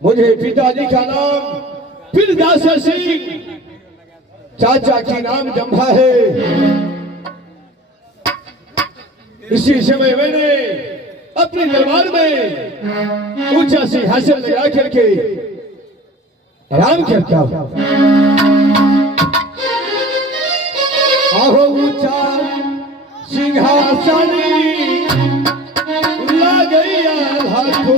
मुझे पिताजी का नाम फिरदास सिंह, चाचा की नाम जम्भा है। इसी समय मैंने अपने दरबार में ऊंचा सिंहासन लगा करके आराम करता हूं। आहो ऊंचा सिंहासन ला गई आल्हा को,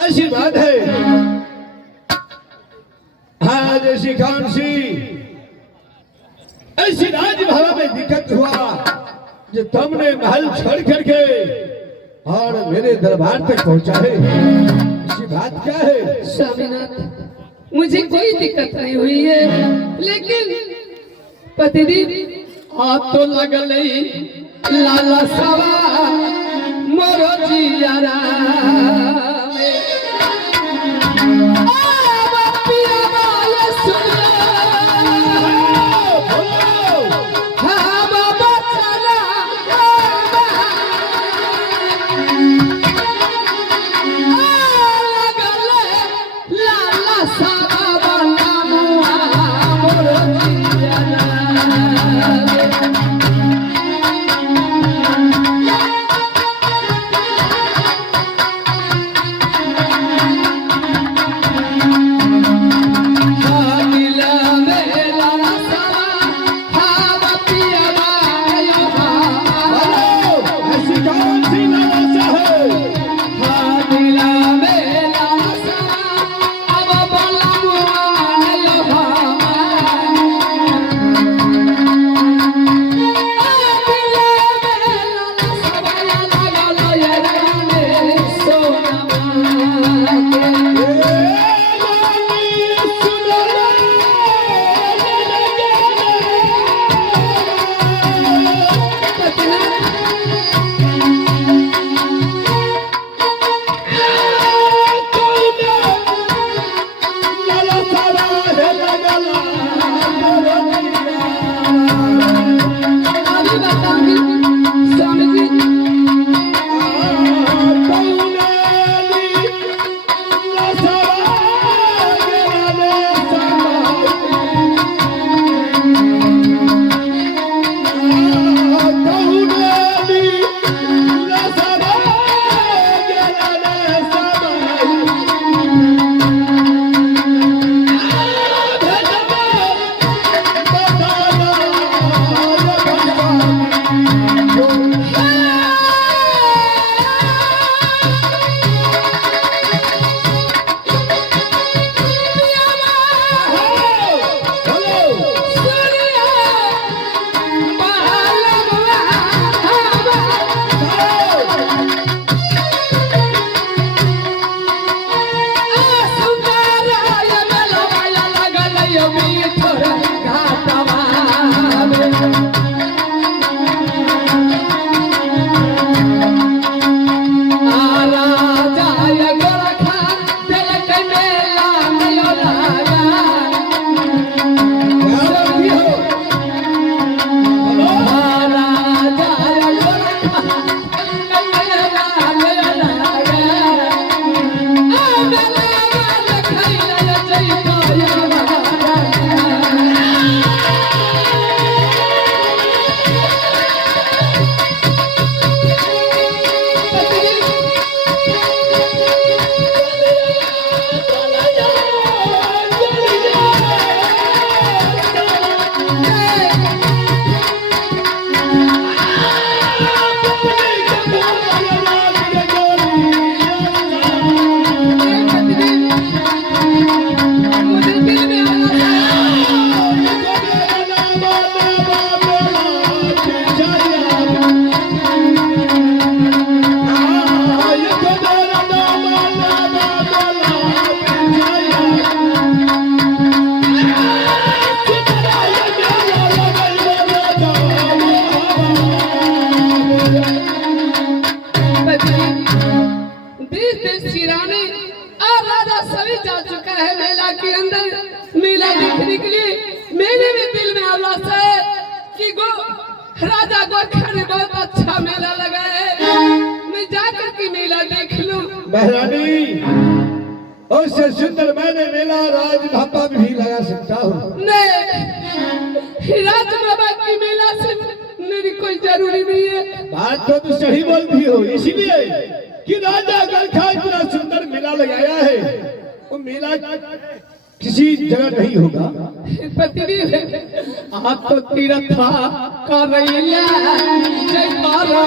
ऐसी बात है। आज ऐसी कौन सी ऐसी राजभवन में दिक्कत हुआ जो तुमने महल छोड़ करके और मेरे दरबार तक पहुंचा है? ऐसी बात क्या है? स्वामीनाथ, मुझे कोई दिक्कत नहीं हुई है, लेकिन पतिदेव आप तो लगल लाला सवा मोरो जियारा राजा गोरखा ने बहुत अच्छा मेला लगाया है, मैं जाकर के मेला देख लूं। महारानी, उससे सुंदर मैंने मेला राजभापा में भी लगा सकता हूँ। नहीं, राजभापा की मेला से मेरी कोई जरूरी नहीं है। बात तो तू सही बोलती हो, इसीलिए कि राजा गोरखा इतना सुंदर मेला लगाया है, वो मेला किसी जगह नहीं होगा। आप तो तीर्थ कर रही है, जय मारा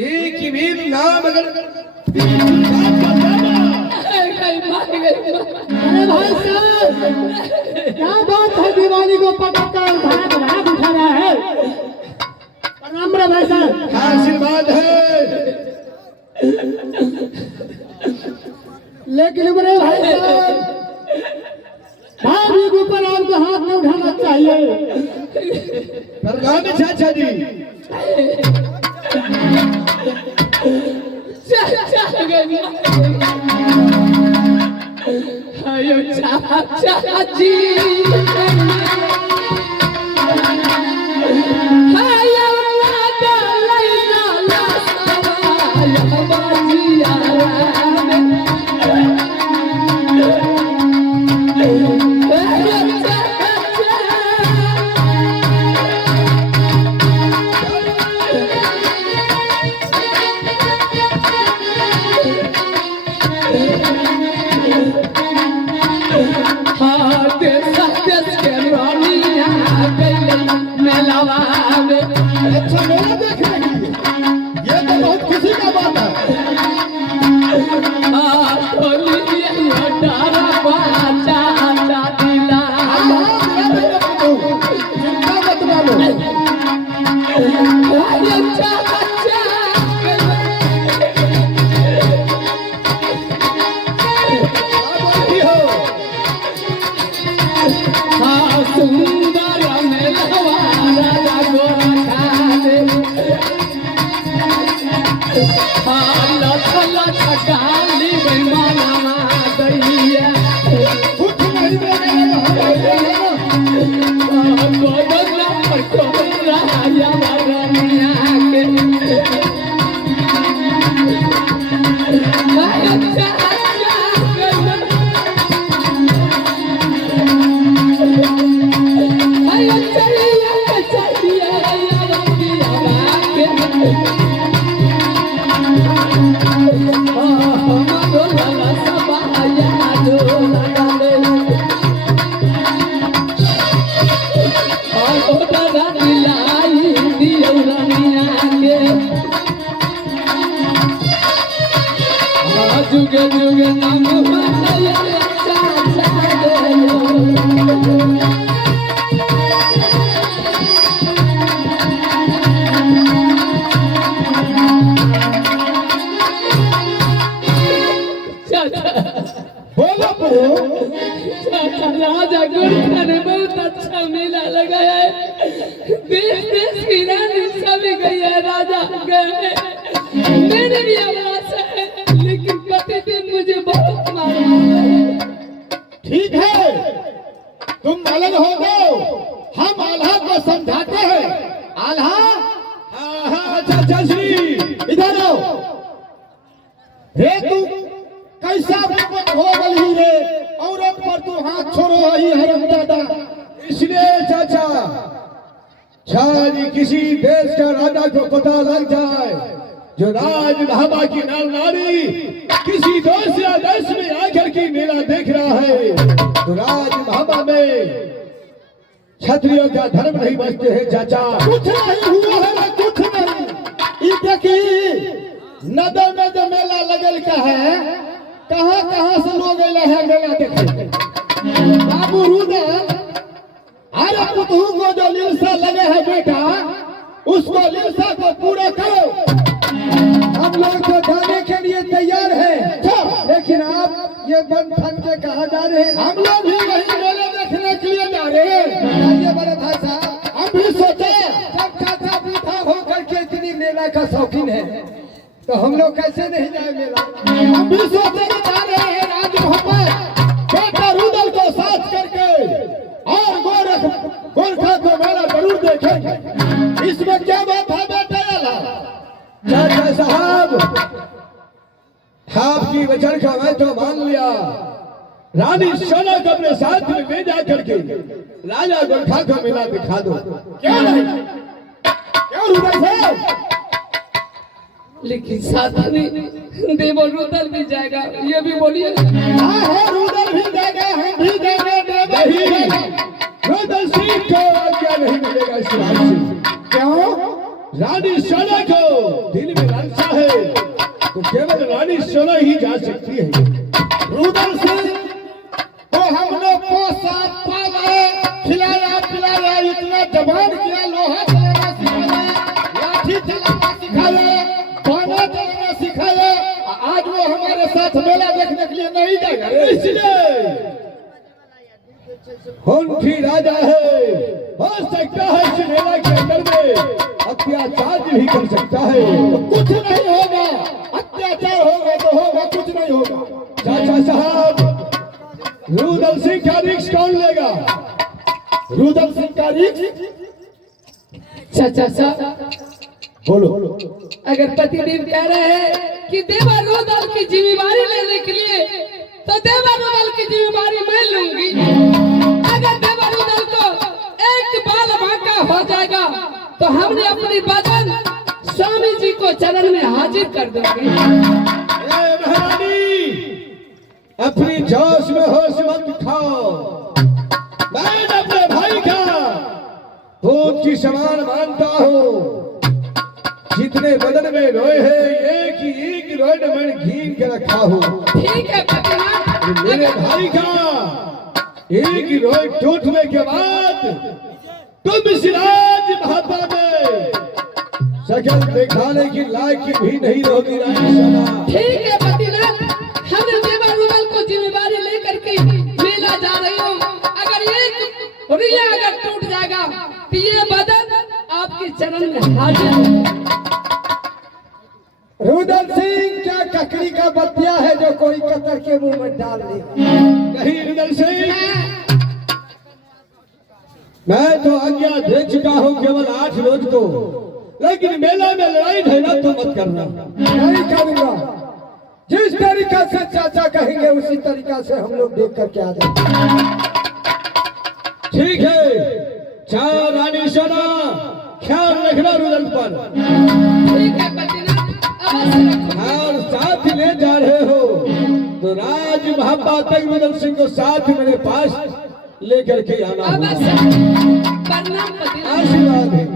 एक ही वीर नाम अगर अरे भाई साहब, क्या बात है, दिवाली को पकड़कर भाग भाग उठा रहा है। प्रणाम रे भाई साहब। आशीर्वाद है। लेकिन बड़े भाई साहब, भाभी के ऊपर आपको हाथ नहीं उठाना चाहिए। प्रणाम चाचा जी। चाची अच्छा मेला देख रही है, ये तो बहुत खुशी का बात है। चिंता मत मानो। सुंदर मेलवा राजा गोरखाने लख गाली बेमाना दैया कुछ नहीं बोलेगा। गोदना पर कोरा या वरनिया के जुगे जुगे नाम बोलो प्रभु। राजा गोरखा ने बहुत अच्छा मेला लगाया है। देश देश की रानी सभी गई है, राजा गए। मेरी भी आवाज है, लेकिन प्रतिदिन मुझे बहुत मारा है। ठीक है, तुम अलग हो गए, हम आल्हा को समझाते हैं। आल्हा, हाँ चाचा जी इधर आओ। रे तू कैसा विपत हो गई रे, औरत पर तू हाथ छोड़ो ही हरमजादा। इसलिए चाचा, शायद किसी देश का राजा को पता लग जाए जो राज ढाबा की नाल नारी किसी दूसरे देश में आकर के मेला देख रहा है, तो राज ढाबा में क्षत्रियों का धर्म नहीं बचते हैं चाचा। कुछ नहीं हुआ है, कुछ नहीं। ये देखी नदी में जो मेला लगल का है, कहाँ कहाँ से लोग अले हैं मेला देखे। बाबू रुदल, अरे पुतहू को जो लिलसा लगे है बेटा, उसको लिलसा को पूरा करो। हम लोग तो जाने के लिए तैयार हैं, लेकिन आप ये बन ठन के कहा जा रहे हैं? हम लोग भी वही मेले देखने के लिए जा रहे हैं। ये बड़े भाई साहब, हम भी सोचे जब चाचा बूढ़ा होकर के इतनी मेला का शौकीन है, तो हम लोग कैसे नहीं जाए मेला। हम भी सोचे जा रहे हैं राज मोहब्बत बेटा रुदल को साथ करके और गोरखा को मेला जरूर देखेंगे। इसमें क्या बात है बेटा? चाचा साहब, आपकी वचन का मैं तो मान लिया। रानी सोना को अपने साथ में ले जा करके राजा गोरखा को मेला दिखा दो। क्यों नहीं? क्यों रुदल साहब? लेकिन साथ में देवो रुदल भी जाएगा, ये भी बोलिए। हाँ रुदल भी जाएगा, हम भी जाएंगे। रुदल सिंह को आज्ञा नहीं मिलेगा इस राज्य से। क्यों? रानी सोना को दिल में लालसा है तो केवल रानी सोना ही जा सकती है। रुदल सिंह को हमने पोसा पाला, खिलाया पिलाया, इतना जवान किया, लोहा चलाना सिखाया, लाठी चलाना सिखाया, बाना चलाना सिखाया। आज वो हमारे साथ मेला देखने के लिए नहीं जाएगा, इसलिए होंठी राजा है, हो सकता है इस मेला के अंदर में अत्याचार भी कर सकता है। तो कुछ नहीं होगा, अत्याचार होगा तो होगा, कुछ नहीं होगा। चाचा साहब, रुदल सिंह का रिक्स कौन लेगा? रुदल सिंह का रिक्स? चाचा साहब बोलो। अगर पतिदेव कह रहे हैं कि देवा रुदल की जिम्मेवारी लेने के लिए, तो देवा रुदल की जिम्मेवारी मैं लूंगी। अगर देवा रुदल को एक बाल बांका हो जाएगा तो हमने अपनी बदन स्वामी जी को चरण में हाजिर कर देंगे। महारानी, अपनी जोश में होश मत खाओ। मैं अपने भाई का दूध की समान मानता हूँ। जितने बदन में रोए हैं, एक रोए मैंने घीन के रखा हूँ। ठीक है पतिनाथ, मेरे भाई का एक रोए टूटने के बाद तुम सिराज महात्मा में शकल दिखाने की लायक भी नहीं रहोगी रानी सोना। ठीक है पतिनाथ, हमने देवा रुदल को जिम्मेवारी लेकर के मेला जा रही हूँ। अगर एक रिया अगर टूट जाएगा तो ये बदन आपके चरण में हाजिर है। रुदल सिंह क्या ककड़ी का बतिया है जो कोई कतर के मुंह में डाल दे? नहीं रुदल सिंह, मैं तो आज्ञा दे चुका हूँ केवल 8 रोज को, लेकिन मेला में लड़ाई झगड़ा तो मत करना। नहीं करूंगा। जिस तरीका से चाचा कहेंगे उसी तरीका से हम लोग देख करके आ जाएंगे। ठीक है, चार रानी सोना, ख्याल रखना रुदल पर। ठीक है पतिनाथ, अवश्य रखूंगा। और साथ ले जा रहे हो तो राज महापा तक रुदल सिंह को साथ मेरे पास लेकर के आना होगा। अवश्य। प्रणाम पतिनाथ। आशीर्वाद है।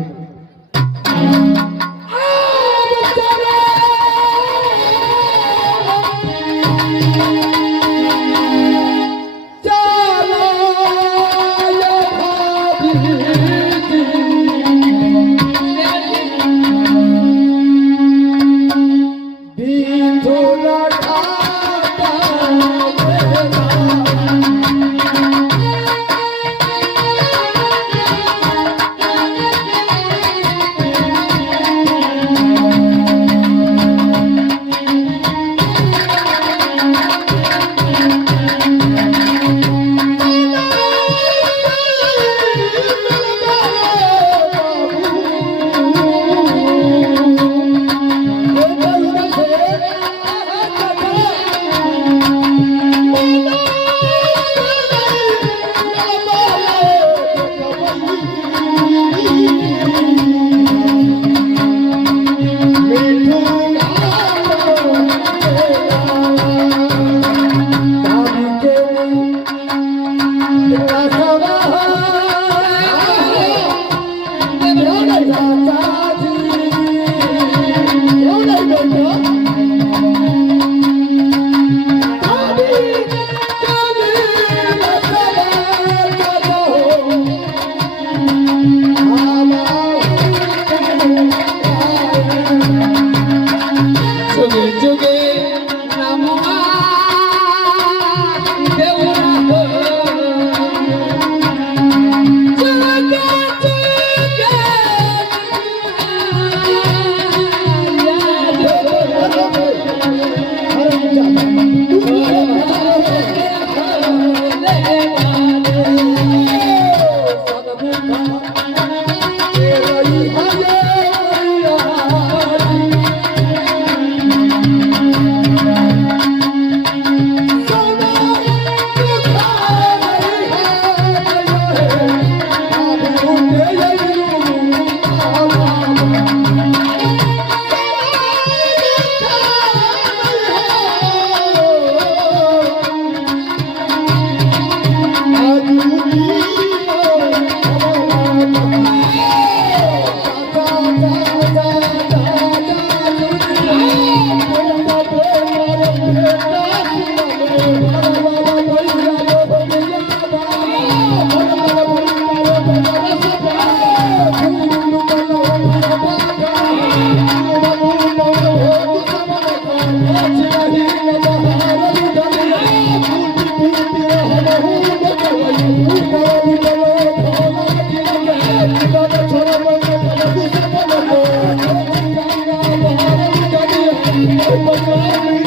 भगवान